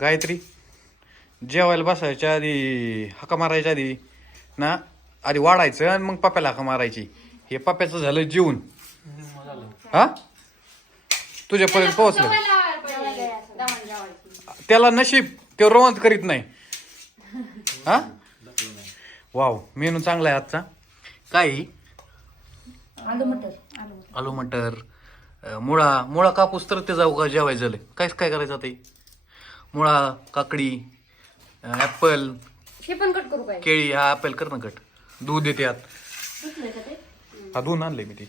गायत्री. जेवायला बसायच्या आधी हका मारायच्या आधी ना आधी वाढायचं आणि मग पप्याला हका मारायची. हे पप्याचं झालं जीवन हा? तुझ्यापर्यंत पोहोचलं. त्याला नशीब ते रोवंत करीत नाही. हा? वाव मेनू चांगला आहे आजचा. काही आलू मटर. आलू मटर. मुळा मुळा कापूस तर ते जाऊ का जेवायचं झालं कायच काय करायचं हे? मुळा काकडी ऍपल हे पण कट करू काय? केळी हा ऍपल कर ना कट. दूध येते आत. दुसरं का ते? हा दूध आणले मी ती.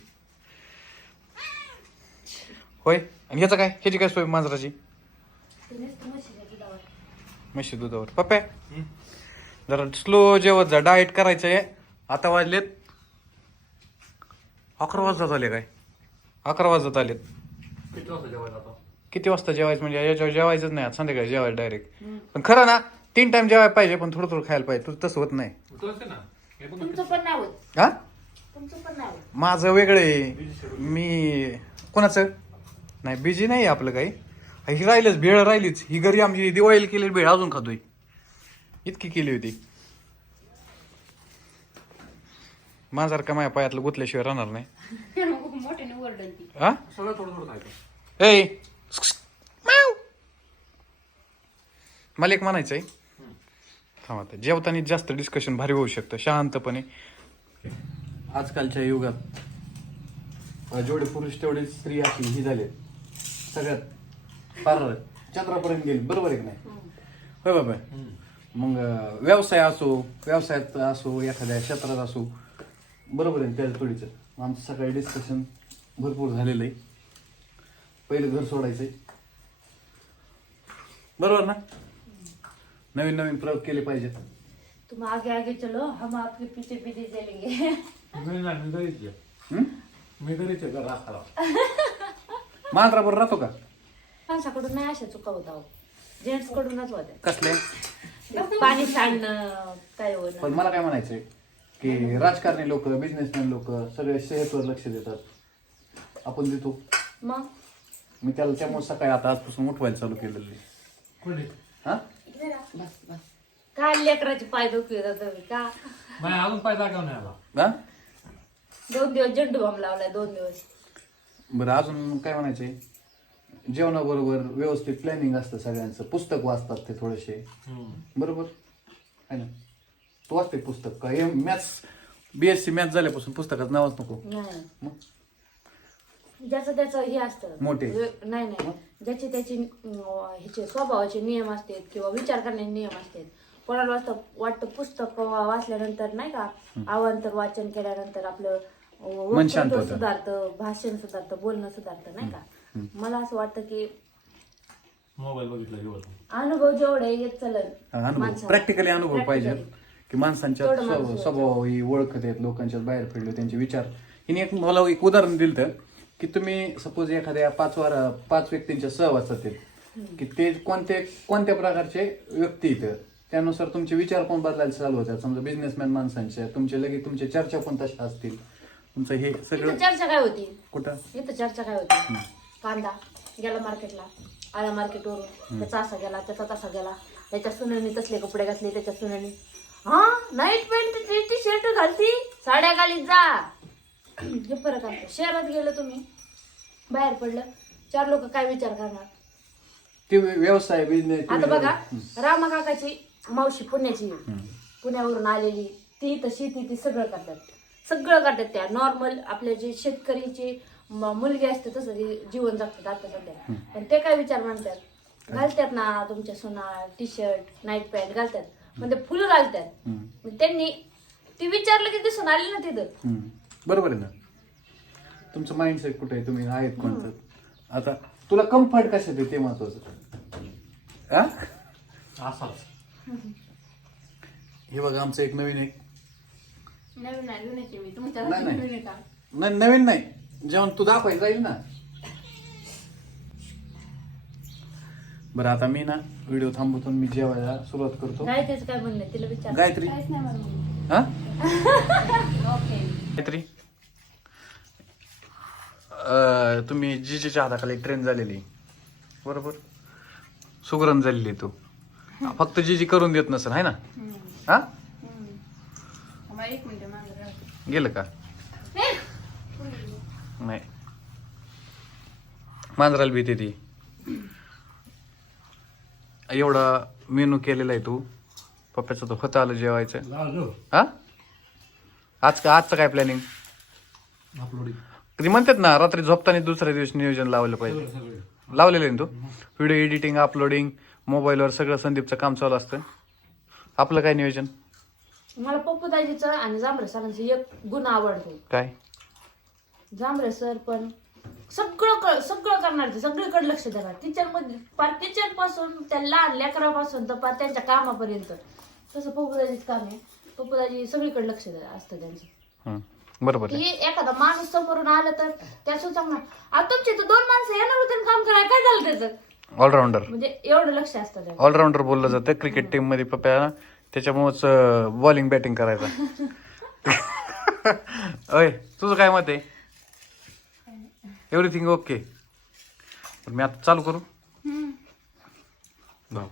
होय? आणि ह्याचं काय? ह्याची काय सोय मांजराची? ते नुसतं म्हशीच्या दुधावर. म्हशी दुधावर. पप्पा जरा स्लो जेवत जा. डाएट करायचं आहे आता वाजलेत अकरा वाजता आले काय? अकरा वाजत आलेत. किती वाजता जेवायला आता? किती वाजता जेवायचं म्हणजे याच्यावर जेवायचंच नाही आज संध्याकाळी जेवायचं डायरेक्ट पण खरं ना तीन टाइम जेवायला पाहिजे पण थोडं थोडं खायला पाहिजे. तुझं तसं होत नाही. तुला ना हे बघ ना. तुमचं पण नाही होत. हा तुमचं पण नाही होत. माझं वेगळं आहे. मी कोणाचं? नाही बिझी नाही आपलं काही. ही राहिलंच भेळ राहिलीच. ही घरी आमची दिवाळीला केलेली भेळ अजून खातोय. इतकी केली होती. माझा का माझ्या पायातलं गुतल्याशिवाय राहणार नाही. मोठ्याने ओरडल. ती हा सगळं थोडं थोडं खायचं ए मला एक म्हणायचं आहे थांबा आता. जेवताना जास्त डिस्कशन भारी होऊ शकतं शांतपणे. आजकालच्या युगात अं, जेवढे पुरुष तेवढे स्त्री अशी ही झाले सगळ्यात फार चंद्रापर्यंत गेली. बरोबर आहे की नाही? होय बाबा. मग अं, व्यवसाय असो व्यवसायात असो एखाद्या क्षेत्रात असो बरोबर आहे त्याच्या थोडीचं? आमचं सकाळी डिस्कशन भरपूर झालेलं आहे. पहिलं घर सोडायचं आहे बरोबर ना? नवीन नवीन प्रयोग केले पाहिजेत. तुम आगे आगे चलो हम आपके पीछे पीछे चलेंगे. मी नाही मी घरीच आहे. हं? मी घरीच आहे घरा खराब मांजरा बरोबर राहतो का? माणसाकडून नाही अशा चुका होत आहो जेंट्स कडूनच होत्या. कसले? पाणी सांडणं काय पण होणं मला काय म्हणायचंय की राजकारणी लोक बिझनेसमॅन लोक सगळे सेहतवर लक्ष देतात. आपण देतो. मग? मी त्याला त्यामुळे सकाळी आता आजपासून उठवायला चालू केलेलं आहे. कुठे हा? काय लेकराचे पाय दुखू येतात तुम्ही? का? नाही अजून पाय जागा नाही आला. हा? दोन दिवस झेंडू बाम लावलाय दोन दिवस. बरं अजून काय म्हणायचंय? जेवणाबरोबर व्यवस्थित प्लॅनिंग असतं सगळ्यांचं. पुस्तक वाचतात ते थोडेसे. बरोबर? आहे ना? तू वाचते पुस्तक का? हे मॅथ्स बीएससी मॅथ्स झाल्यापासून पुस्तकाचं नावच नको. नाही. मग? ज्याचं त्याचं हे असतं. मोठे. वे- नाही नाही. ज्याची त्याची अं, ह्याचे स्वभावाचे नियम असतात किंवा विचार करण्याचे नियम असतात. कोणाला वाचतं वाटतं पुस्तक वा- वाचल्यानंतर नाही का अवांतर वाचन केल्यानंतर आपलं अं, मन शांत वक्तृत्व होतं. सुधारतं भाषण सुधारतं बोलणं सुधारतं नाही का? मला असं वाटतं की मोबाईल बघितला जेवत अनुभव जेवढे येत चलन अनुभव. माणसाला. प्रॅक्टिकली अनुभव पाहिजे. Practically. की माणसांच्या तेवढं स्व- माणूस स्वभाव ही ओळखत आहेत लोकांच्या बाहेर फिरले त्यांचे विचार. हिने एक मला एक उदाहरण दिलं तर की तुम्ही सपोज एखाद्या पाच वार पाच व्यक्तींच्या सहवासात आहेत की ते कोणते कोणत्या प्रकारचे व्यक्ती इथं त्यानुसार तुमचे विचार पण बदलायला चालू होतात? समजा बिझनेसमॅन माणसांच्या तुमचे लगेच तुमच्या चर्चा पण तशा असतील? तुमचं हे सगळं इथं चर्चा काय होती? कुठं? इथं चर्चा काय होती? कांदा गेला मार्केटला. आला मार्केटवरून. त्याचा असा गेला त्याचा तसा गेला. त्याच्या सुनानी तसले कपडे घातले त्याच्या सुनानी. हा नाईट पॅन्ट टी शर्ट घालती? साड्या घालीत जा. हे फरक आहे शहरात गेलं तुम्ही बाहेर पडलं चार लोक काय विचार करणार? ते व्यवसाय बिझनेस आता बघा रामा काकाची मावशी पुण्याची पुण्यावरून आलेली ती इथं शेती ती सगळं करतात. सगळं करतात त्या. नॉर्मल आपले जे शेतकरीचे मुलगे असते तसं ते जीवन जगतात आता सध्या. पण ते काय विचार म्हणतात घालतात ना तुमच्या सोना टी शर्ट नाईट पॅन्ट घालतात. पण ते फुल घालतात. त्यांनी ती विचारलं की दिसून आली ना तिथं. बरोबर आहे ना? तुमचं माइंडसेट कुठे आहे? तुम्ही आहेत कोणतं? आता तुला कम्फर्ट कशात आहे? ते महत्वाचं हा? असाच. हे बघा आमचं एक नवीन एक. नवीन आहे मी. तुमच्या नाही, नाही. नवीन का? नाही जेवण तू दाखवायला जाईल ना. बरं आता मी ना व्हिडिओ थांबवतो मी जेवायला सुरुवात करतो. काय म्हणणं आहे? तिला विचार. गायत्री. काहीच नाही म्हणून हा? अं, तुम्ही जीजीच्या हाताखाली ट्रेन झालेली. बरोबर? सुगरण झालेली तू. फक्त जी जी करून देत नसेल आहे ना? हा? एक मिनिट माझं गेलं का? नाही. मांजराला भीती ती. एवढा मेनू केलेला आहे तू. पप्प्याचं तो होतं आलं जेवायचं. हा? आज का आजचं काय प्लॅनिंग अपलोडिंग कधी म्हणतात ना रात्री झोपताना दुसऱ्या दिवशी नियोजन लावलं पाहिजे. लावलेलं आहे ना तू? व्हिडिओ एडिटिंग अपलोडिंग मोबाईलवर सगळं संदीपचं काम चालू असतं. आपलं काय नियोजन? मला पप्पू दाजीचं आणि जांभरे सरांचं एक गुण आवडतो. काय? जांभरे सर पण सगळं क- सगळं करणार ते. सगळीकडे लक्ष देणार. टीचरमध्ये पार टीचरपासून त्या लहान लेकरापासून तर पार त्यांच्या कामापर्यंत. तसं पप्पूदाजीच काम आहे. पप्पूदाजी सगळीकडे लक्ष दे- असतं त्यांचं. हं, बरोबर आहे. की एखादा माणूस समोरून आला तर त्याचं सांगणार आता तुमची तर दोन माणसं येणार होते ना काम करायला काय झालं त्याचं? ऑलराऊंडर म्हणजे एवढं लक्ष असतं त्याचं. ऑलराऊंडर बोललं जातं क्रिकेट टीममध्ये पप्या त्याच्यामुळेच बॉलिंग बॅटिंग करायचा. अय तुझं काय मत आहे? एव्हरीथिंग ओके मी आता चालू करू? भाऊ.